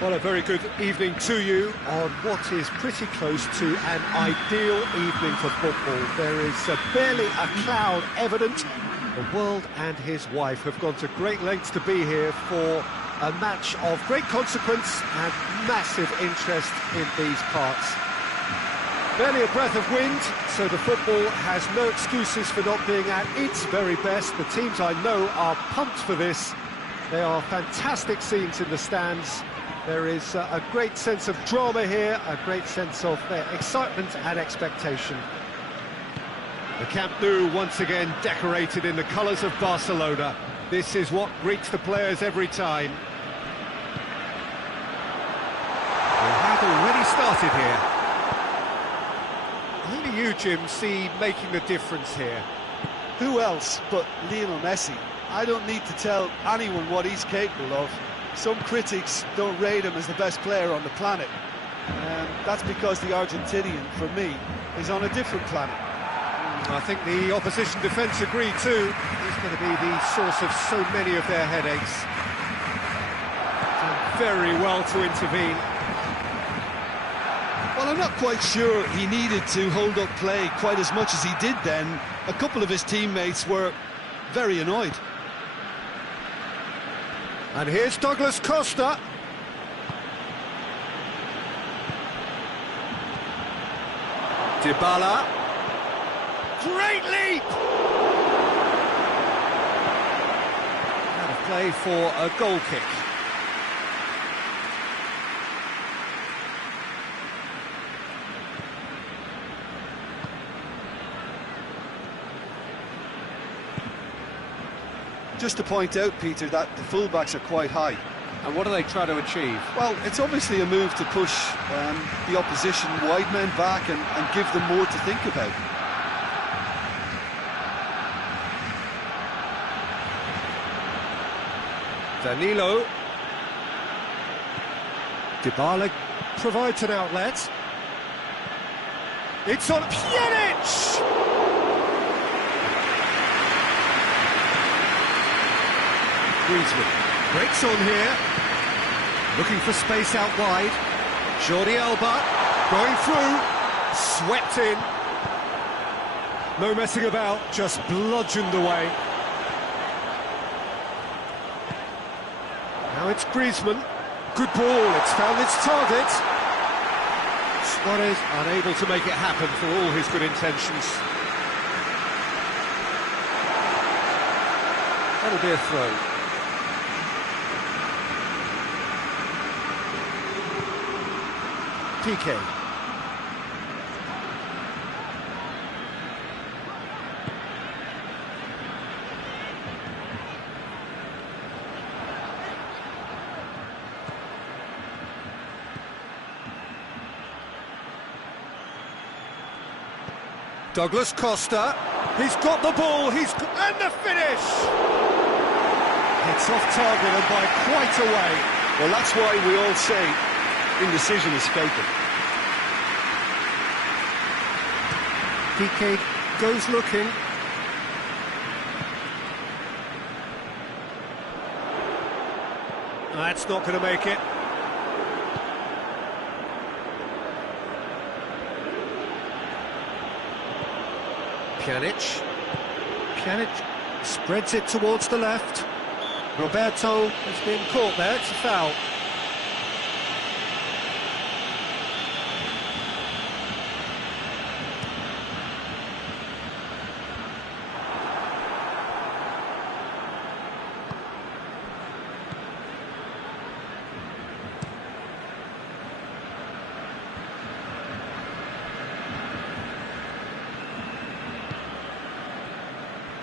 Well, a very good evening to you on what is pretty close to an ideal evening for football. There is barely a cloud evident. The world and his wife have gone to great lengths to be here for a match of great consequence and massive interest in these parts. Barely a breath of wind, so the football has no excuses for not being at its very best. The teams I know are pumped for this. They are fantastic scenes in the stands. There is a great sense of drama here, a great sense of excitement and expectation. The Camp Nou once again decorated in the colours of Barcelona. This is what greets the players every time. They have already started here. Who do you, Jim, see making the difference here? Who else but Lionel Messi? I don't need to tell anyone what he's capable of. Some critics don't rate him as the best player on the planet. That's because the Argentinian, for me, is on a different planet. I think the opposition defence agree too. He's going to be the source of so many of their headaches. Done very well to intervene. Well, I'm not quite sure he needed to hold up play quite as much as he did then. A couple of his teammates were very annoyed. And here's Douglas Costa. Dybala. Great leap! Out of play for a goal kick. Just to point out, Peter, that the fullbacks are quite high. And what do they try to achieve? Well, it's obviously a move to push the opposition wide men back and give them more to think about. Danilo. Dybala provides an outlet. It's on Pjanic! Griezmann breaks on here, looking for space out wide. Jordi Alba going through, swept in. No messing about, just bludgeoned away. Now it's Griezmann. Good ball, it's found its target. Suarez unable to make it happen for all his good intentions. That'll be a throw. PK. Douglas Costa, he's got the ball, and the finish! It's off target and by quite a way. Well, that's why we all say indecision is fatal. PK goes looking. That's not going to make it. Pjanic spreads it towards the left. Roberto has been caught there, it's a foul.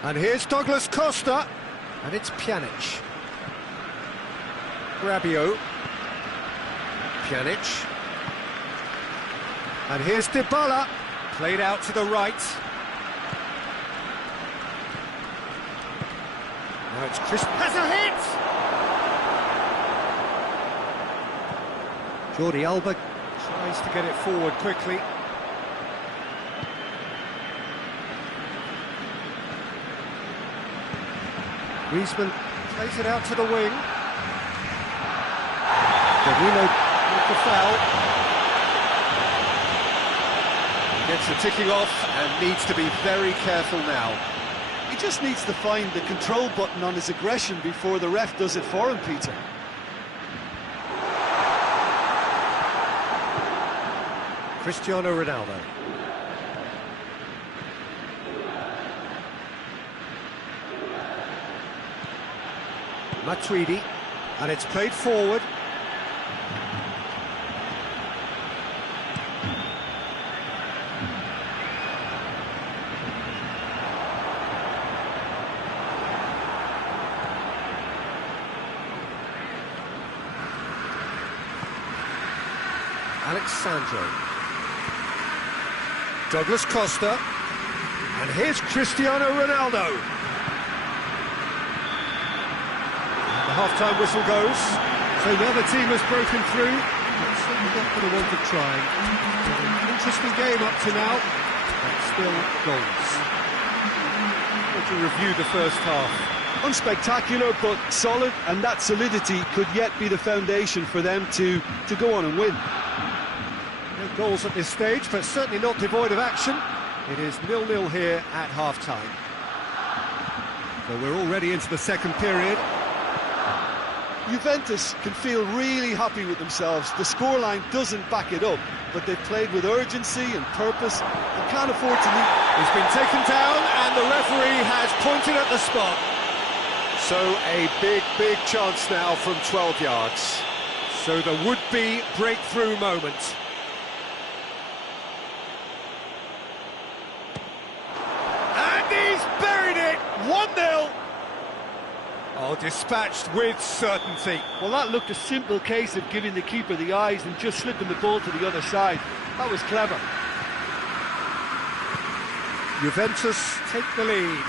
And here's Douglas Costa, and it's Pjanic. Rabiot. Pjanic. And here's Dybala, played out to the right. Now it's Chris, has a hit! Jordi Alba tries to get it forward quickly. Griezmann plays it out to the wing. Danilo with the foul. Gets the ticking off and needs to be very careful now. He just needs to find the control button on his aggression before the ref does it for him, Peter. Cristiano Ronaldo. Matuidi, and it's played forward. Alexandro. Douglas Costa. And here's Cristiano Ronaldo. And the half-time whistle goes. So now the team has broken through. It's certainly not going to want to try. An interesting game up to now, but still goals. To review the first half. Unspectacular, but solid, and that solidity could yet be the foundation for them to go on and win. No goals at this stage, but certainly not devoid of action. It is 0-0 here at half-time. So we're already into the second period. Juventus can feel really happy with themselves. The scoreline doesn't back it up, but they've played with urgency and purpose and can't afford to lose. He's been taken down and the referee has pointed at the spot. So a big chance now from 12 yards. So the would-be breakthrough moment. And he's buried it! 1-0! Oh, dispatched with certainty. Well, that looked a simple case of giving the keeper the eyes and just slipping the ball to the other side. That was clever. Juventus take the lead.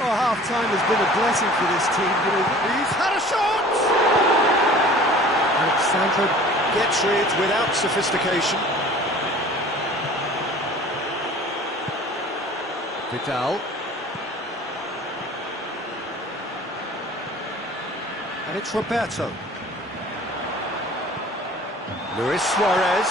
Oh, half-time has been a blessing for this team. You know, He's had a shot! Alexandro gets rid without sophistication. Vidal. And it's Roberto. Luis Suarez.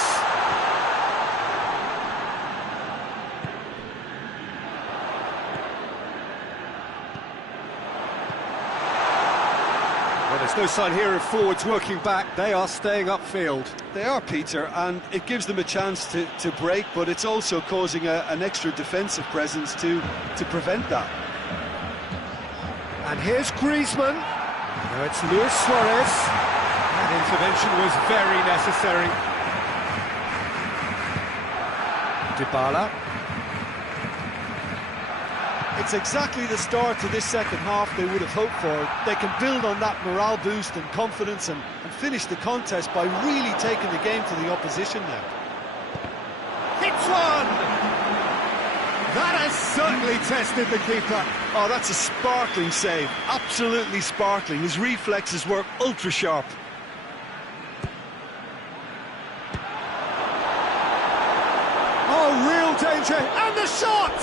Well, there's no sign here of forwards working back. They are staying upfield. They are, Peter, and it gives them a chance to break, but it's also causing an extra defensive presence to prevent that. And here's Griezmann. Now it's Luis Suarez. That intervention was very necessary. Dybala. It's exactly the start to this second half they would have hoped for. They can build on that morale boost and confidence and finish the contest by really taking the game to the opposition now. Hits one! That has certainly tested the keeper. Oh, that's a sparkling save. Absolutely sparkling. His reflexes were ultra sharp. Oh, real danger. And the shot!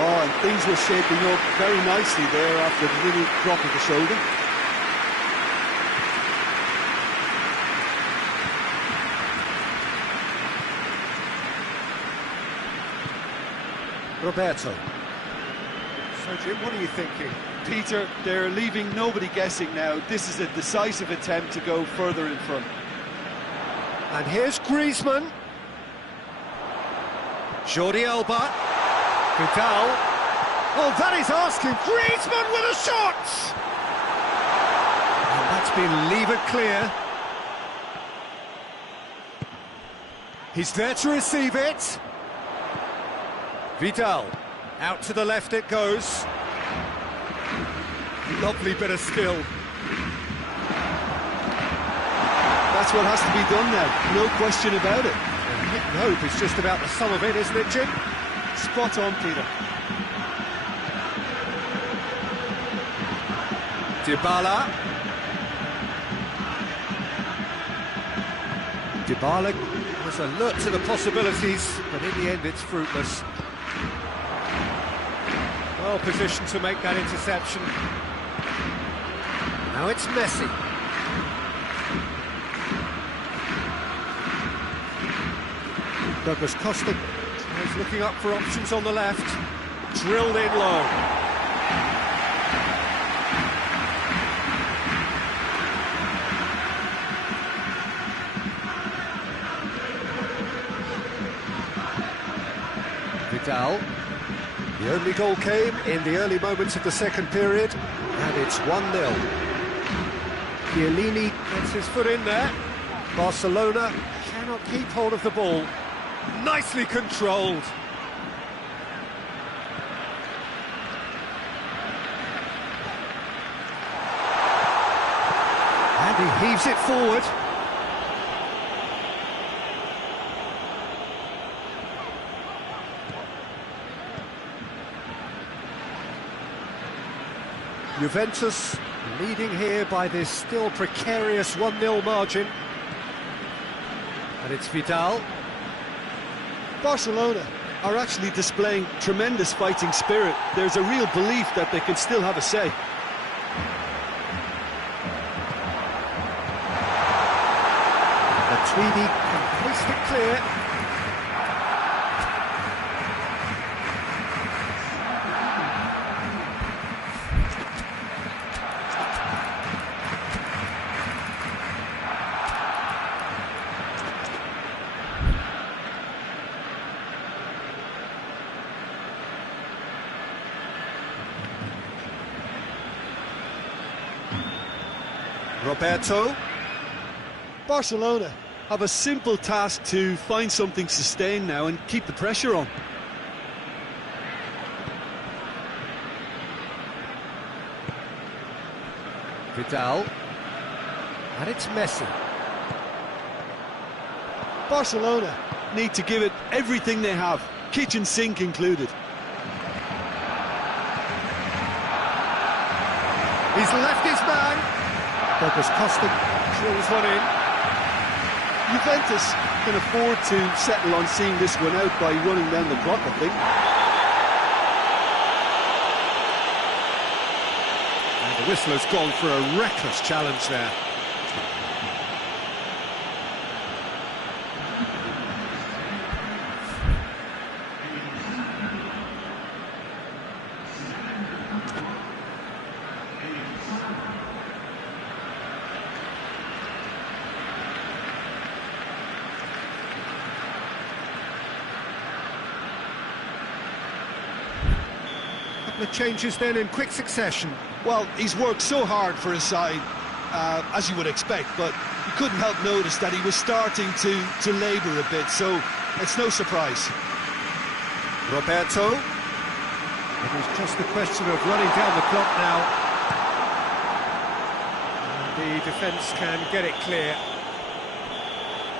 Oh, and things were shaping up very nicely there after the little drop of the shoulder. Roberto. So, Jim, what are you thinking? Peter, they're leaving nobody guessing now. This is a decisive attempt to go further in front. And here's Griezmann. Jordi Alba. Vidal. Oh, that is asking. Griezmann with a shot! And that's been levered clear. He's there to receive it. Vidal. Out to the left it goes. Lovely bit of skill. That's what has to be done now, no question about it. And hit and hope is just about the sum of it, isn't it, Jim? Spot on, Peter. Dybala. Dybala was alert to the possibilities, but in the end it's fruitless. Well positioned to make that interception. Now it's Messi. Douglas Costa. He's looking up for options on the left. Drilled in low. Vidal. The only goal came in the early moments of the second period, and it's 1-0. Chiellini gets his foot in there. Barcelona cannot keep hold of the ball. Nicely controlled. And he heaves it forward. Juventus leading here by this still precarious 1-0 margin. And it's Vidal. Barcelona are actually displaying tremendous fighting spirit. There's a real belief that they can still have a say. Tweedy can hoist it clear. Roberto. Barcelona have a simple task to find something sustained now and keep the pressure on. Vidal. And it's Messi. Barcelona need to give it everything they have, kitchen sink included. He's left his man. Douglas Costa drills one in. Juventus can afford to settle on seeing this one out by running down the clock, I think. And the whistle has gone for a reckless challenge there. The changes then in quick succession. Well, he's worked so hard for his side, as you would expect, but you couldn't help notice that he was starting to labour a bit, so it's no surprise. Roberto. It was just a question of running down the clock now. And the defence can get it clear.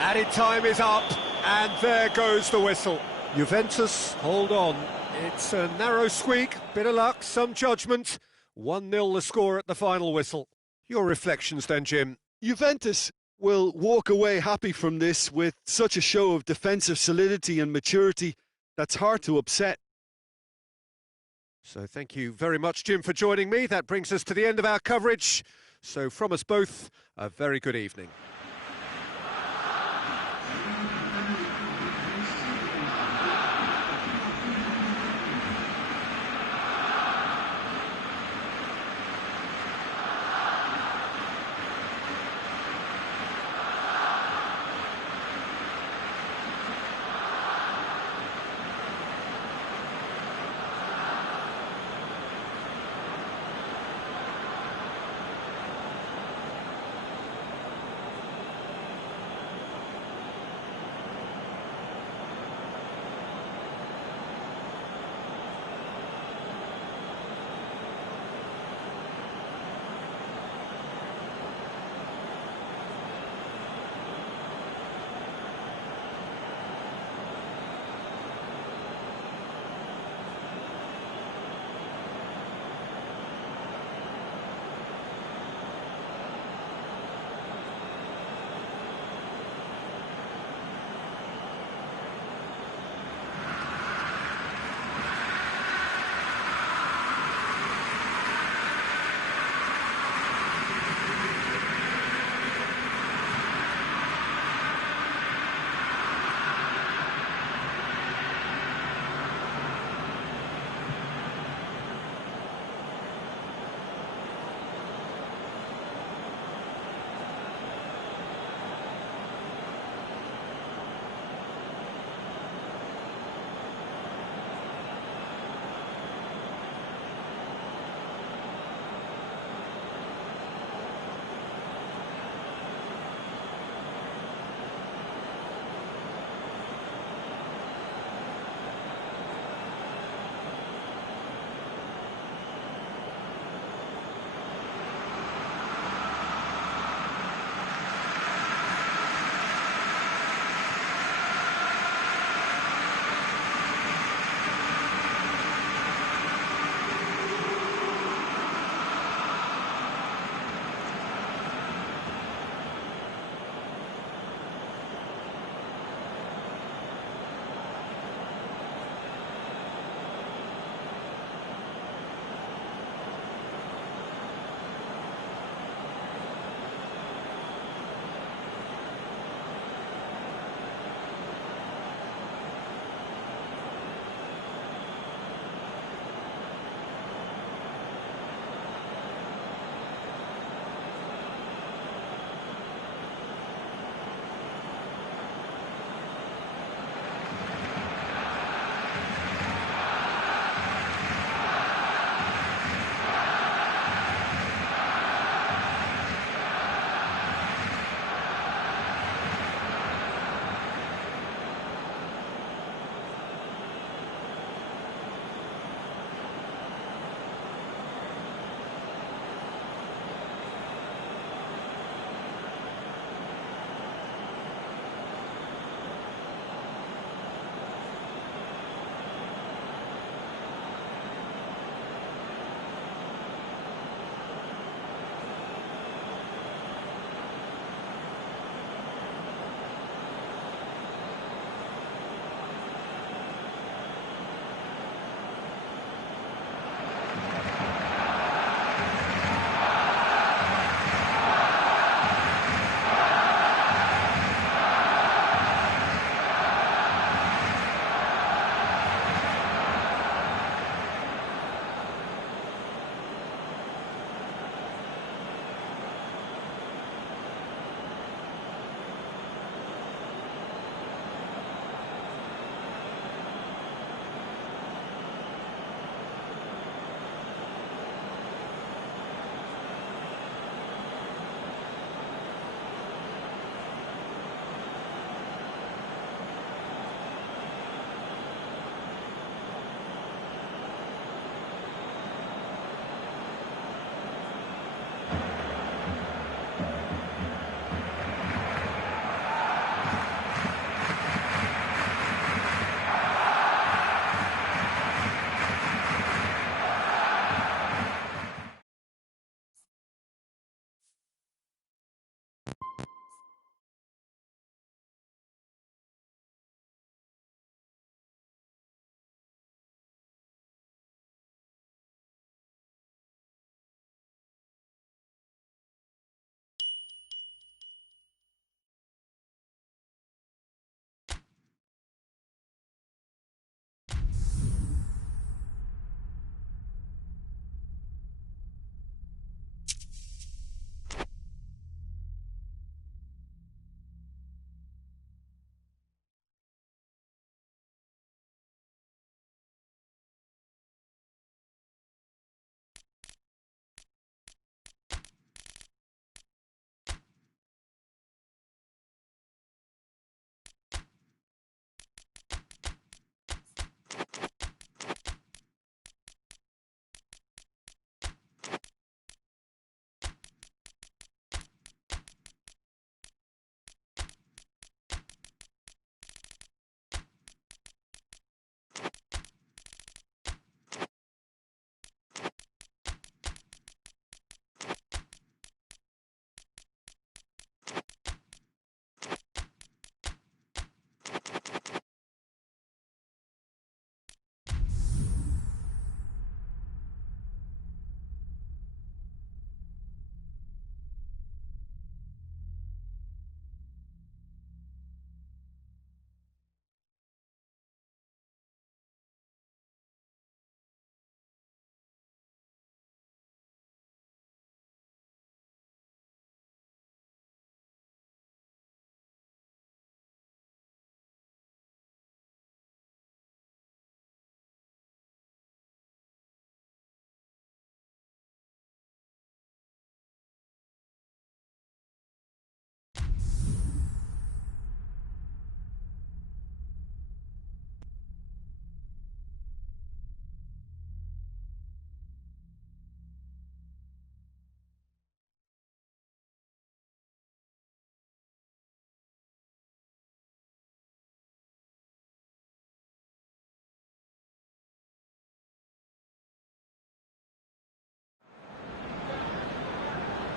Added time is up, and there goes the whistle. Juventus, hold on. It's a narrow squeak, bit of luck, some judgment. 1-0 the score at the final whistle. Your reflections then, Jim? Juventus will walk away happy from this with such a show of defensive solidity and maturity that's hard to upset. So thank you very much, Jim, for joining me. That brings us to the end of our coverage. So from us both, a very good evening.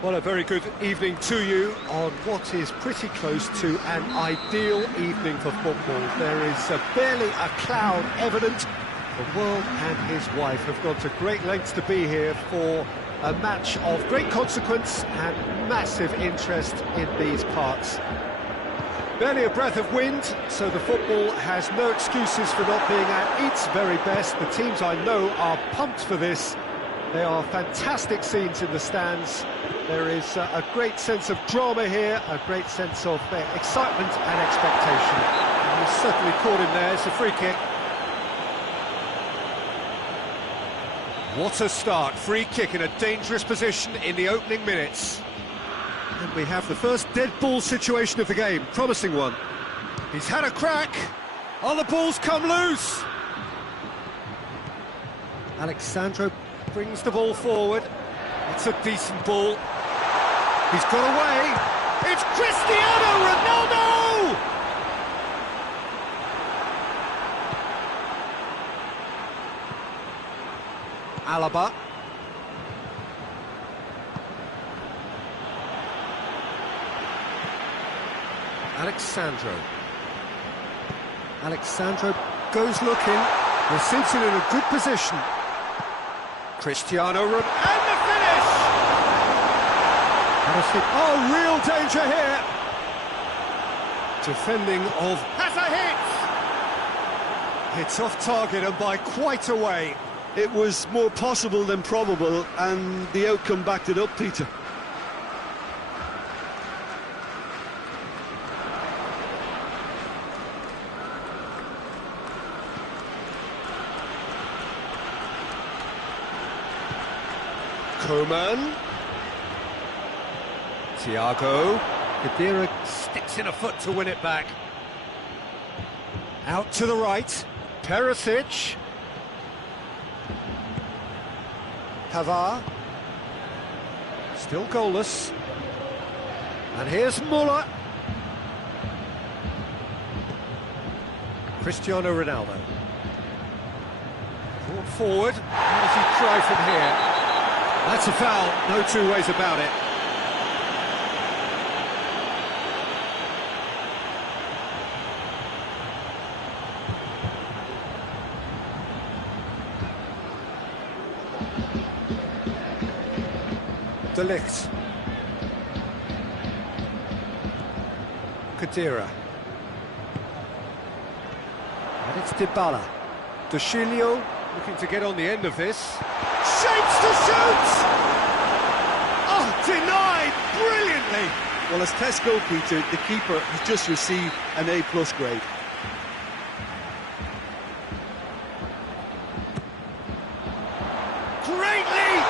Well, a very good evening to you on what is pretty close to an ideal evening for football. There is barely a cloud evident. The world and his wife have gone to great lengths to be here for a match of great consequence and massive interest in these parts. Barely a breath of wind, so the football has no excuses for not being at its very best. The teams I know are pumped for this. They are fantastic scenes in the stands. There is a great sense of drama here, a great sense of excitement and expectation. And he's certainly caught him there. It's a free kick. What a start. Free kick in a dangerous position in the opening minutes. And we have the first dead ball situation of the game. Promising one. He's had a crack. Oh, the ball's come loose. Alexandro brings the ball forward. It's a decent ball. He's got away. It's Cristiano Ronaldo! Alaba. Alexandro goes looking. Receives it in a good position. Cristiano Ronaldo. And the finish! Oh, real danger here. Defending of... has a hit! It's off target and by quite a way. It was more possible than probable, and the outcome backed it up, Peter. Coman. Thiago. Khedira sticks in a foot to win it back. Out to the right. Perisic. Pavard. Still goalless. And here's Muller. Cristiano Ronaldo. Brought forward. How does he try from here? That's a foul, no two ways about it. De Ligt. Khedira. And it's Dybala. De Chilio looking to get on the end of this. Shapes to shoot! Oh, denied brilliantly! Well, as tests go, Peter, the keeper has just received an A+ grade. Great leap!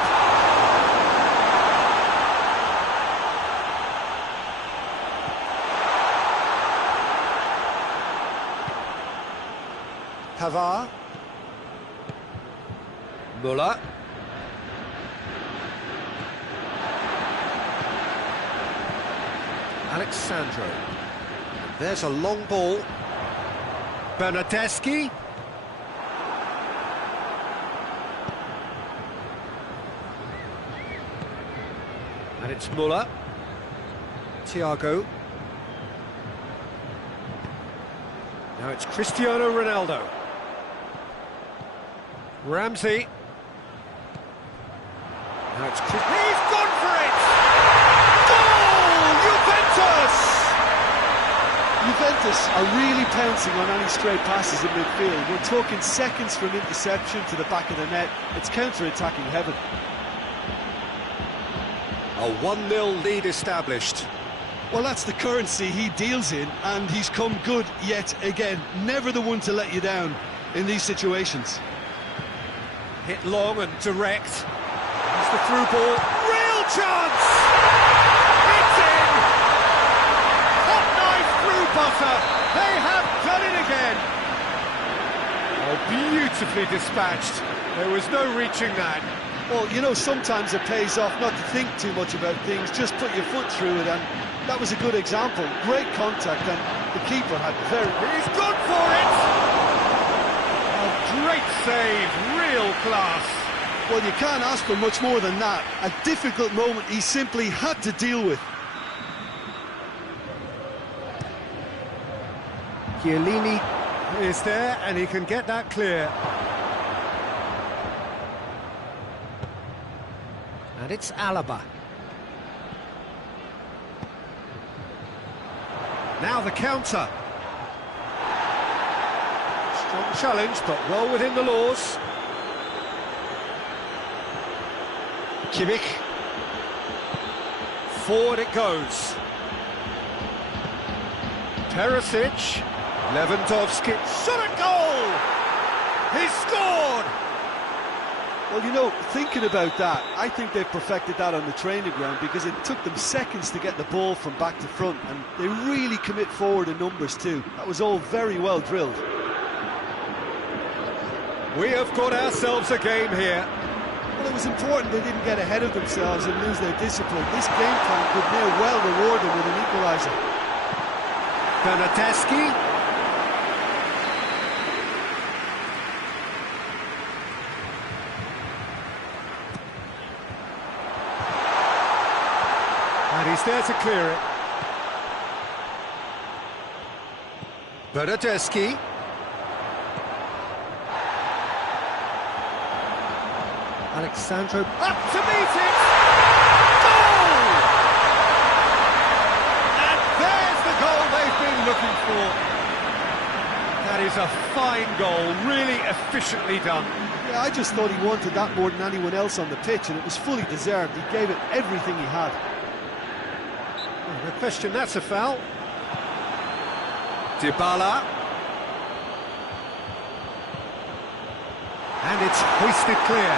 Pavard. Muller. Alexandro. There's a long ball. Bernardeschi. And it's Muller. Thiago. Now it's Cristiano Ronaldo. Ramsey. Now it's Chris. He's gone for it! Goal! Juventus! Juventus are really pouncing on any stray passes in midfield. We're talking seconds from interception to the back of the net. It's counter-attacking heaven. A 1-0 lead established. Well, that's the currency he deals in, and he's come good yet again. Never the one to let you down in these situations. Hit long and direct. It's the through ball. Real chance! It's in! Hot knife through butter. They have done it again. Oh, beautifully dispatched. There was no reaching that. Well, you know, sometimes it pays off not to think too much about things, just put your foot through it, and that was a good example. Great contact, and the keeper had very... He's gone for it! A great save, real class. Well, you can't ask for much more than that. A difficult moment he simply had to deal with. Chiellini is there, and he can get that clear. And it's Alaba. Now the counter. Strong challenge, but well within the laws. Kimmich. Forward it goes. Perisic. Lewandowski. Shot at goal! He's scored! Well, you know, thinking about that, I think they've perfected that on the training ground because it took them seconds to get the ball from back to front, and they really commit forward in numbers too. That was all very well drilled. We have got ourselves a game here. Well, it was important they didn't get ahead of themselves and lose their discipline. This game plan could now well reward them with an equaliser. Bernardeschi. And he's there to clear it. Bernardeschi. Alexandro up to meet it! Goal! And there's the goal they've been looking for. That is a fine goal, really efficiently done. Yeah, I just thought he wanted that more than anyone else on the pitch, and it was fully deserved. He gave it everything he had. No question, that's a foul. Dybala. And it's hoisted clear.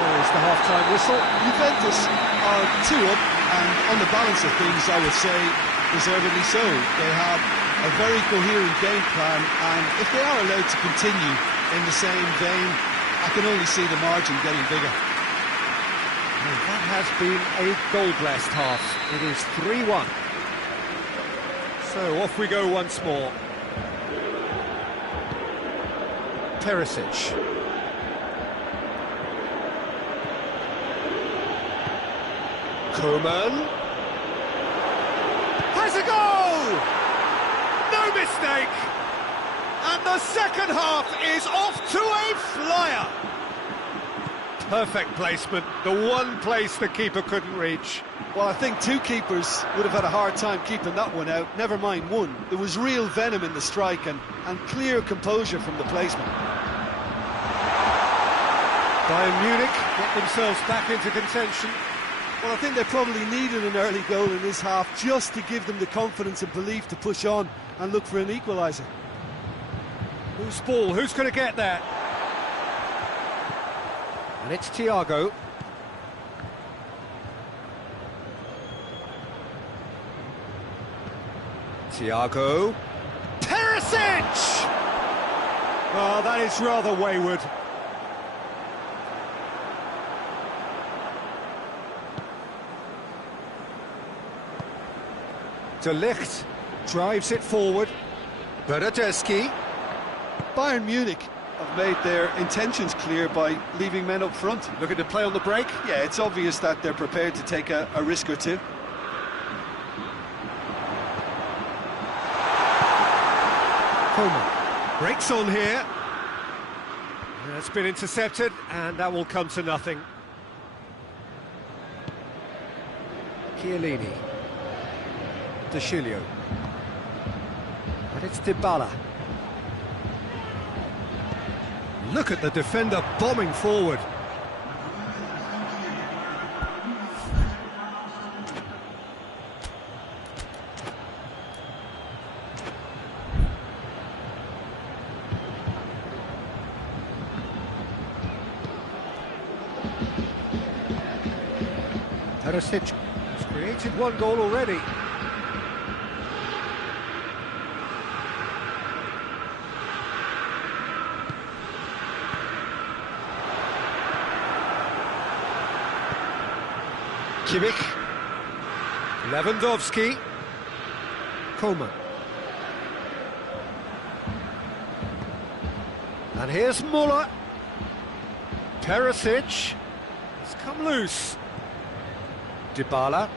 There's the half-time whistle. Juventus are 2 up, and on the balance of things, I would say, deservedly so. They have a very coherent game plan, and if they are allowed to continue in the same vein, I can only see the margin getting bigger. That has been a goal-blessed half. It is 3-1. So off we go once more. Perisic. Koeman. Has a goal! No mistake! And the second half is off to a flyer! Perfect placement, the one place the keeper couldn't reach. Well, I think 2 keepers would have had a hard time keeping that one out, never mind 1. There was real venom in the strike and clear composure from the placement. Bayern Munich get themselves back into contention. Well, I think they probably needed an early goal in this half just to give them the confidence and belief to push on and look for an equaliser. Whose ball? Who's going to get that? And it's Thiago. Thiago. Perisic! Oh, that is rather wayward. De Ligt drives it forward. Bernardeschi. Bayern Munich have made their intentions clear by leaving men up front. Looking to play on the break? Yeah, it's obvious that they're prepared to take a risk or two. Koeman breaks on here. That's been intercepted, and that will come to nothing. Chiellini. De Chilio. And it's Dybala. Look at the defender bombing forward. Perisic has created 1 goal already. Kimmich. Lewandowski. Koeman. And here's Muller. Perisic. It's come loose. Dybala.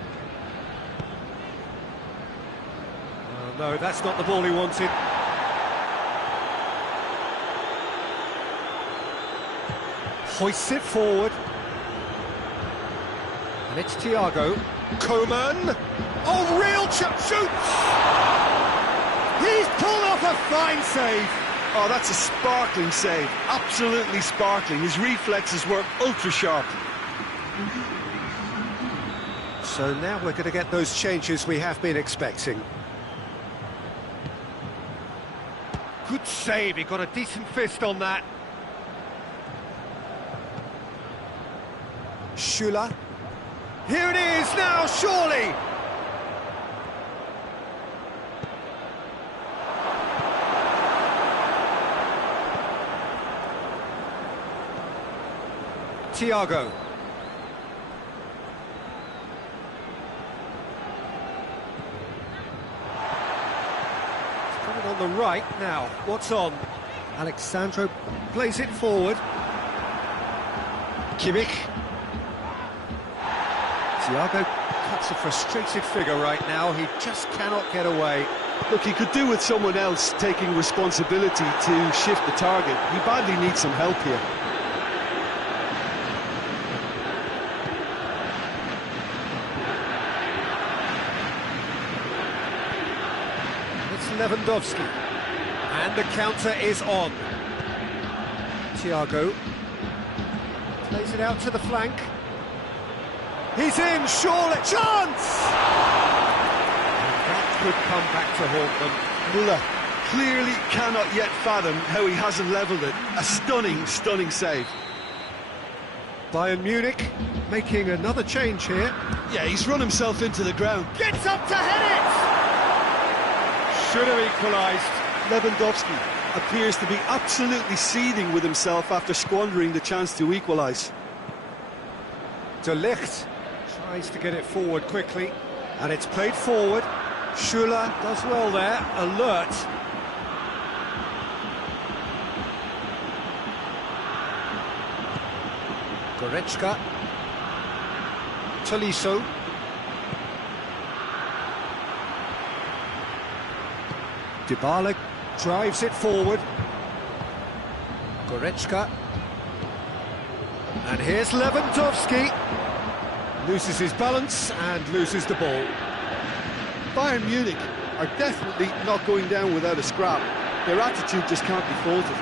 Oh, no, that's not the ball he wanted. Hoists it forward. And it's Thiago. Coman. Oh, real shoots! He's pulled off a fine save. Oh, that's a sparkling save. Absolutely sparkling. His reflexes were ultra sharp. So now we're going to get those changes we have been expecting. Good save, he got a decent fist on that. Schuller. Here it is now, surely! Thiago. It's coming on the right now. What's on? Alexandro plays it forward. Kimmich. Thiago cuts a frustrated figure right now. He just cannot get away. Look, he could do with someone else taking responsibility to shift the target. He badly needs some help here. Lewandowski, and the counter is on. Thiago plays it out to the flank. He's in, surely. Chance! That could come back to haunt them. Muller clearly cannot yet fathom how he hasn't levelled it. A stunning, stunning save. Bayern Munich making another change here. Yeah, he's run himself into the ground. Gets up to head it! Should have equalised. Lewandowski appears to be absolutely seething with himself after squandering the chance to equalise. De Ligt tries to get it forward quickly, and it's played forward. Schuller does well there, alert. Goretzka. Tolisso. Dybala drives it forward. Goretzka. And here's Lewandowski. Loses his balance and loses the ball. Bayern Munich are definitely not going down without a scrap. Their attitude just can't be faulted.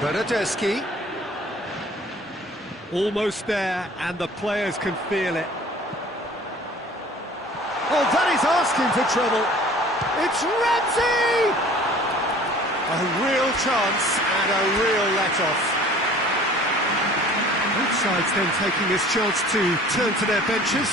Bernardeschi. Almost there, and the players can feel it. Oh, that is asking for trouble. It's Ramsey! A real chance and a real let-off. Both sides then taking this chance to turn to their benches.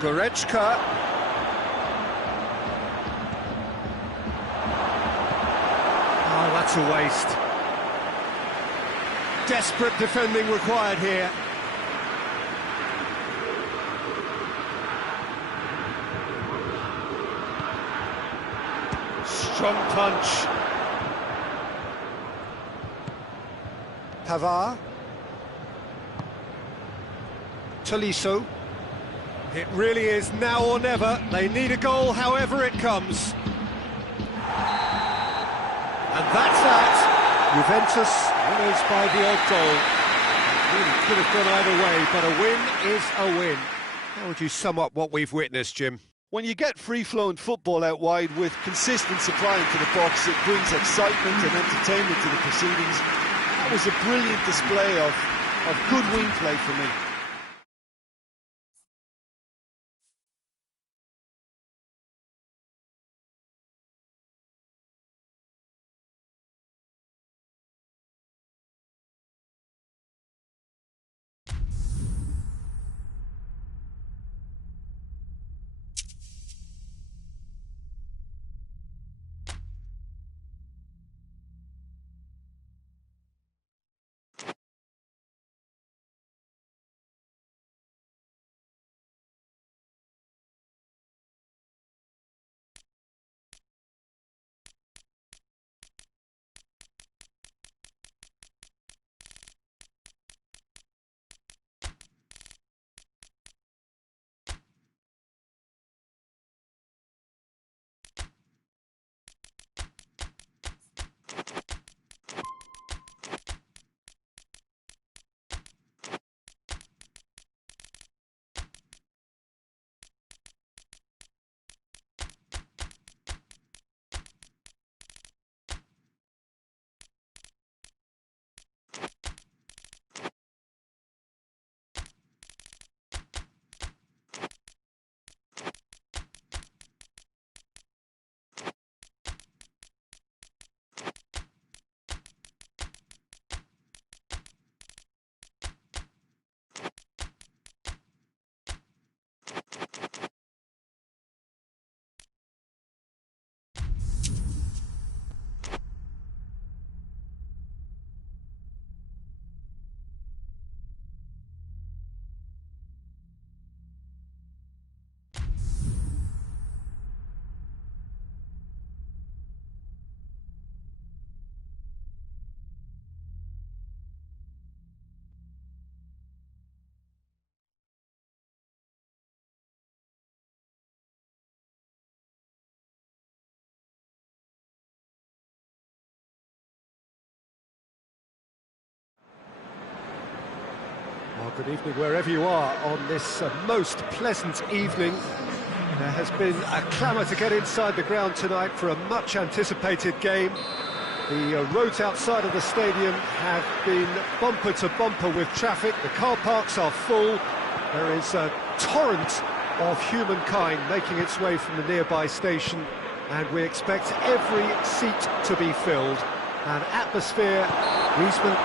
Goretzka. Oh, that's a waste. Desperate defending required here. Strong punch. Pavard. Tolisso. It really is now or never. They need a goal however it comes. And that's that. Juventus winners by the odd goal. Really could have gone either way, but a win is a win. How would you sum up what we've witnessed, Jim? When you get free-flowing football out wide with consistent supply into the box, it brings excitement and entertainment to the proceedings. That was a brilliant display of good wing play for me. Good evening wherever you are on this most pleasant evening. There has been a clamour to get inside the ground tonight for a much-anticipated game. The roads outside of the stadium have been bumper to bumper with traffic. The car parks are full. There is a torrent of humankind making its way from the nearby station, and we expect every seat to be filled. An atmosphere. Griezmann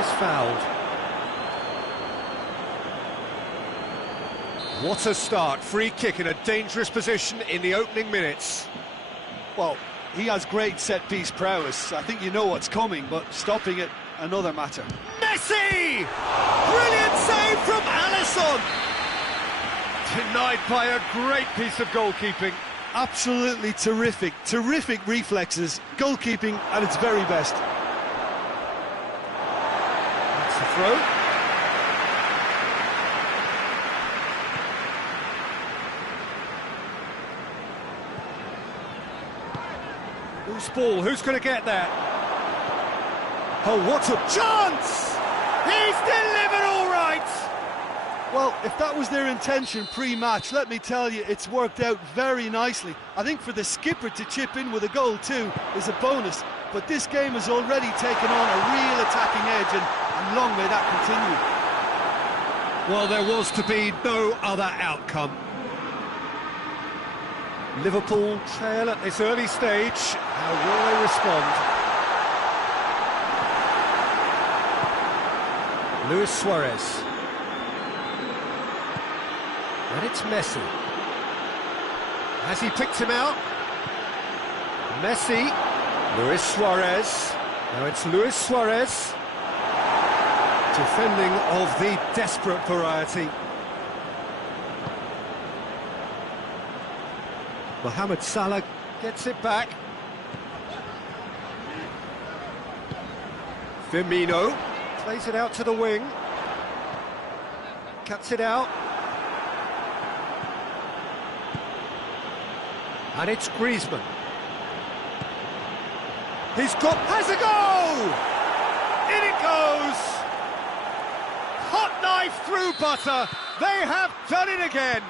is fouled. What a start, free kick in a dangerous position in the opening minutes. Well, he has great set-piece prowess. I think you know what's coming, but stopping it, another matter. Messi! Brilliant save from Alisson! Denied by a great piece of goalkeeping. Absolutely terrific reflexes, goalkeeping at its very best. That's the throw. Loose ball, who's going to get that? Oh, what a chance! He's delivered all right! Well, if that was their intention pre-match, let me tell you, it's worked out very nicely. I think for the skipper to chip in with a goal too is a bonus, but this game has already taken on a real attacking edge, and long may that continue. Well, there was to be no other outcome. Liverpool trail at this early stage. How will they respond? Luis Suarez. And it's Messi. Has he picked him out? Messi. Luis Suarez. Now it's Luis Suarez. Defending of the desperate variety. Mohamed Salah gets it back. Firmino plays it out to the wing. Cuts it out. And it's Griezmann. Has a goal! In it goes! Hot knife through butter. They have done it again.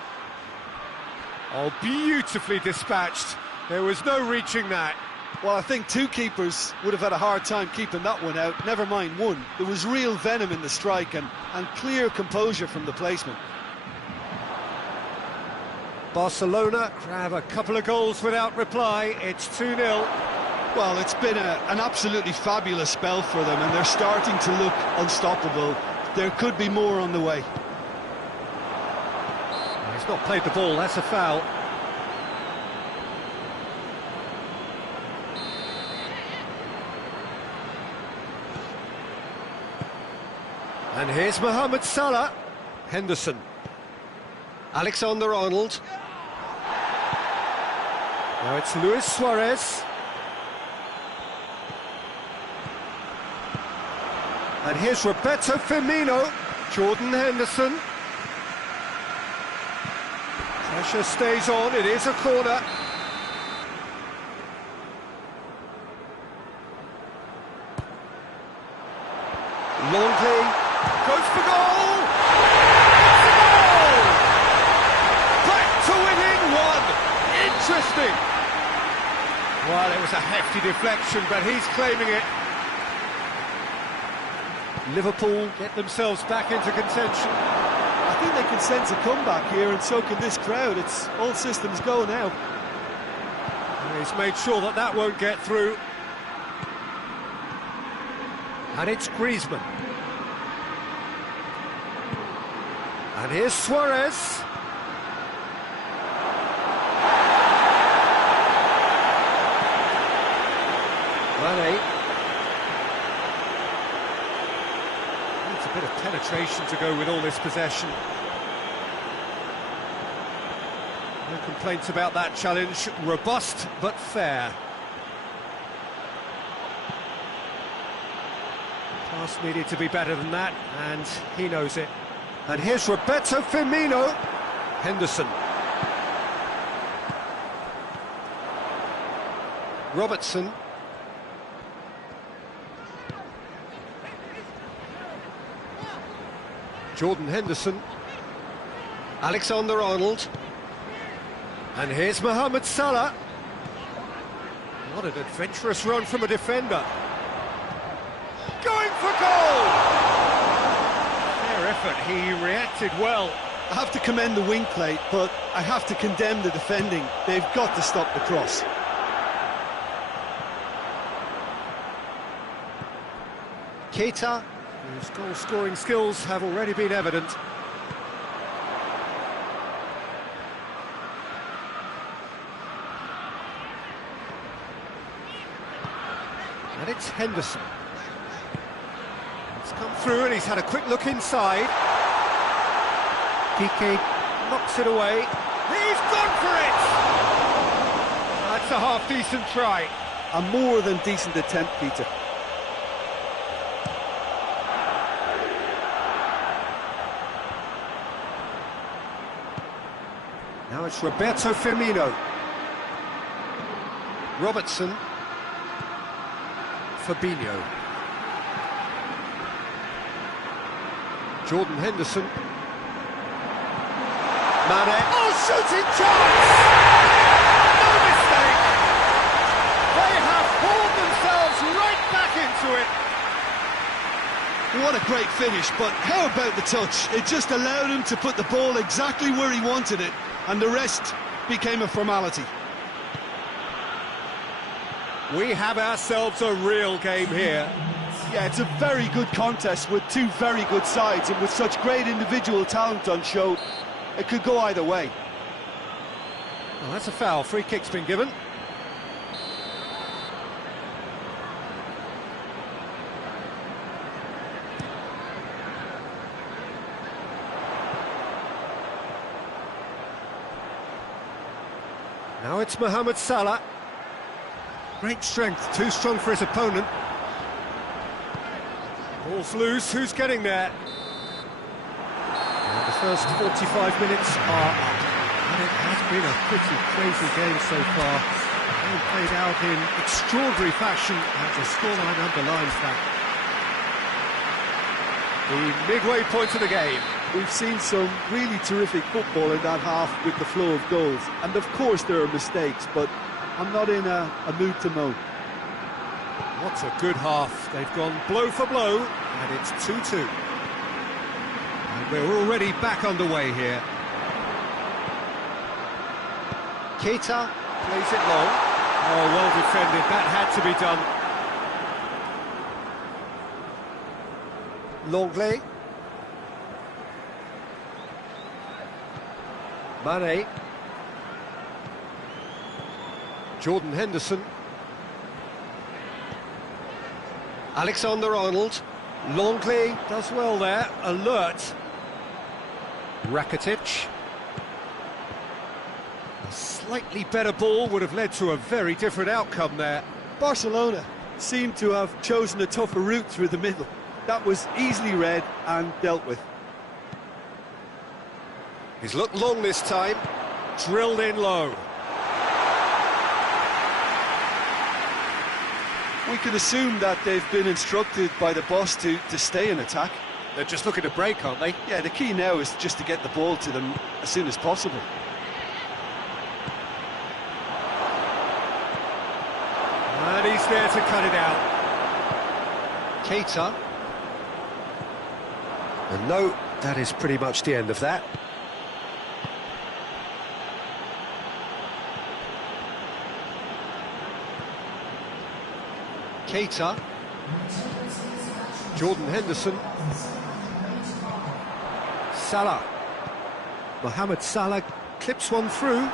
Oh, beautifully dispatched. There was no reaching that. Well, I think two keepers would have had a hard time keeping that one out, never mind one. There was real venom in the strike and clear composure from the placement. Barcelona grab a couple of goals without reply. It's 2-0. Well, it's been an absolutely fabulous spell for them, and they're starting to look unstoppable. There could be more on the way. He's not played the ball, that's a foul. And here's Mohamed Salah. Henderson. Alexander-Arnold. Now it's Luis Suarez. And here's Roberto Firmino. Jordan Henderson. Pressure stays on, it is a corner. Longley goes for goal! It's a goal! Back to within one! Interesting! Well, it was a hefty deflection, but he's claiming it. Liverpool get themselves back into contention. I think they can sense a comeback here, and so can this crowd. It's all systems go now. And he's made sure that that won't get through. And it's Griezmann. And here's Suarez. Mane. Needs a bit of penetration to go with all this possession. No complaints about that challenge. Robust but fair. Pass needed to be better than that, and he knows it. And here's Roberto Firmino. Henderson. Robertson. Jordan Henderson. Alexander-Arnold. And here's Mohamed Salah. What an adventurous run from a defender. Going for goal! Fair effort, he reacted well. I have to commend the wing plate, but I have to condemn the defending. They've got to stop the cross. Keita, whose goal-scoring skills have already been evident. And it's Henderson. It's come through and he's had a quick look inside. Kike knocks it away. He's gone for it! That's a half-decent try. A more than decent attempt, Peter. Now it's Roberto Firmino. Robertson. Fabinho. Jordan Henderson. Mane. Oh, shooting chance! No mistake! They have pulled themselves right back into it. What a great finish, but how about the touch? It just allowed him to put the ball exactly where he wanted it, and the rest became a formality. We have ourselves a real game here. Yeah, it's a very good contest with two very good sides, and with such great individual talent on show, it could go either way. Well, that's a foul. Free kick's been given. Now it's Mohamed Salah. Great strength, too strong for his opponent. Ball's loose, who's getting there? And the first 45 minutes are up. And it has been a pretty crazy game so far. All played out in extraordinary fashion, and the scoreline underlines that. The midway point of the game. We've seen some really terrific football in that half with the flow of goals. And of course there are mistakes, but I'm not in a mood to moan. What a good half. They've gone blow for blow, and it's 2-2. And we're already back underway here. Keita plays it long. Oh, well defended. That had to be done. Longley. Mane. Jordan Henderson. Alexander-Arnold. Longley does well there. Alert. Rakitic. A slightly better ball would have led to a very different outcome there. Barcelona seemed to have chosen a tougher route through the middle. That was easily read and dealt with. He's looked long this time. Drilled in low. We can assume that they've been instructed by the boss to stay in attack. They're just looking to break, aren't they? Yeah, the key now is just to get the ball to them as soon as possible. And he's there to cut it out. Keita. And no, that is pretty much the end of that. Keita. Jordan Henderson. Salah. Mohamed Salah clips one through.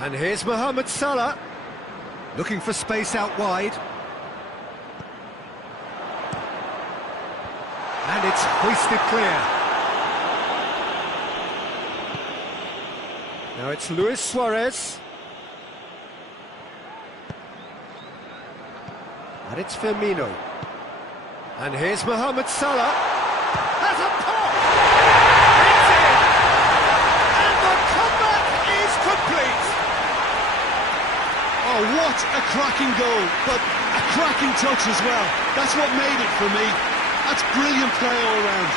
And here's Mohamed Salah, looking for space out wide. And it's hoisted clear. Now it's Luis Suarez. And it's Firmino. And here's Mohamed Salah. Has a pop! It's in! And the comeback is complete! Oh, what a cracking goal, but a cracking touch as well. That's what made it for me. That's brilliant play all round.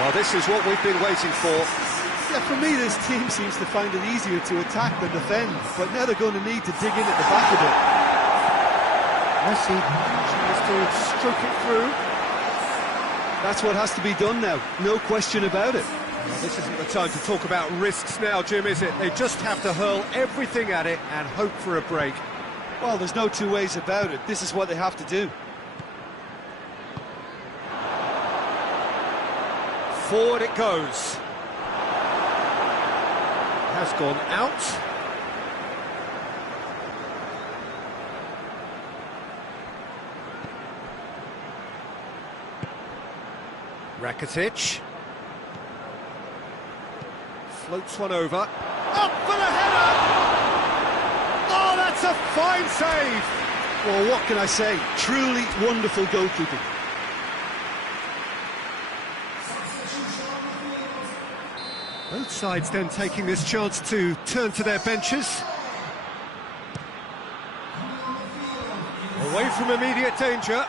Well, this is what we've been waiting for. Yeah, for me, this team seems to find it easier to attack than defend, but now they're going to need to dig in at the back a bit. Messi tries to stroke it through. That's what has to be done now, no question about it. Well, this isn't the time to talk about risks now, Jim, is it? They just have to hurl everything at it and hope for a break. Well, there's no two ways about it. This is what they have to do. Forward it goes. Has gone out. Rakitic. Floats one over. Up for the header! Oh, that's a fine save! Well, what can I say? Truly wonderful goalkeeping. Both sides then taking this chance to turn to their benches. Away from immediate danger.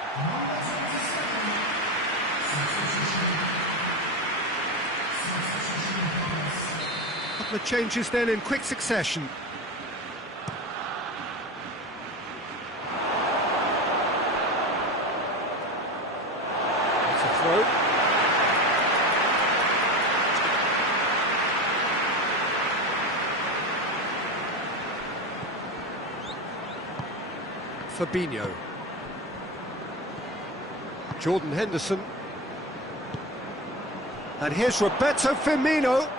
Couple of changes then in quick succession. It's a throw. Fabinho. Jordan Henderson. And here's Roberto Firmino.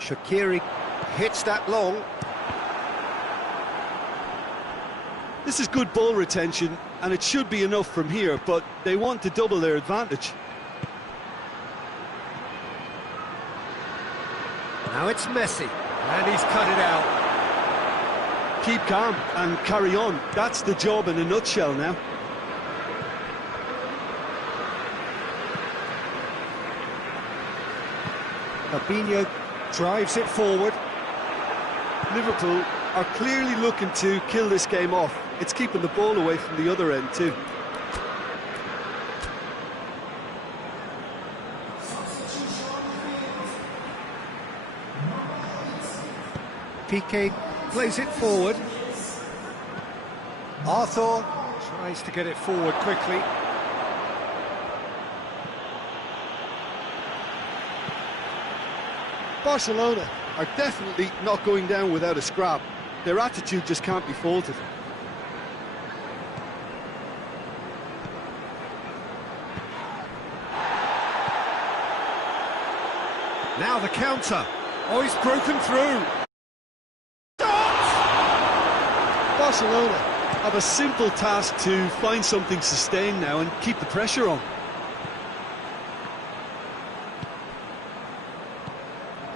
Shaqiri hits that long. This is good ball retention, and it should be enough from here, but they want to double their advantage. Now it's Messi, and he's cut it out. Keep calm and carry on. That's the job in a nutshell now. Fabinho drives it forward. Liverpool are clearly looking to kill this game off. It's keeping the ball away from the other end too. Piqué plays it forward. Arthur tries to get it forward quickly. Barcelona are definitely not going down without a scrap. Their attitude just can't be faulted. Now the counter. Oh, he's broken through. Barcelona have a simple task to find something sustained now and keep the pressure on.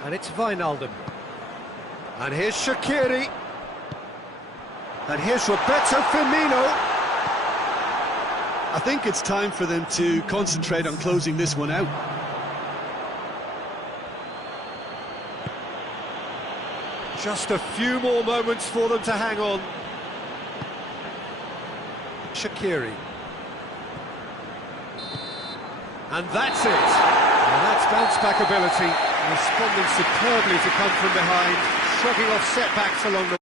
And it's Wijnaldum. And here's Shaqiri. And here's Roberto Firmino. I think it's time for them to concentrate on closing this one out. Just a few more moments for them to hang on. Shaqiri. And that's it. And that's bounce-back ability. Responding superbly to come from behind, shrugging off setbacks along the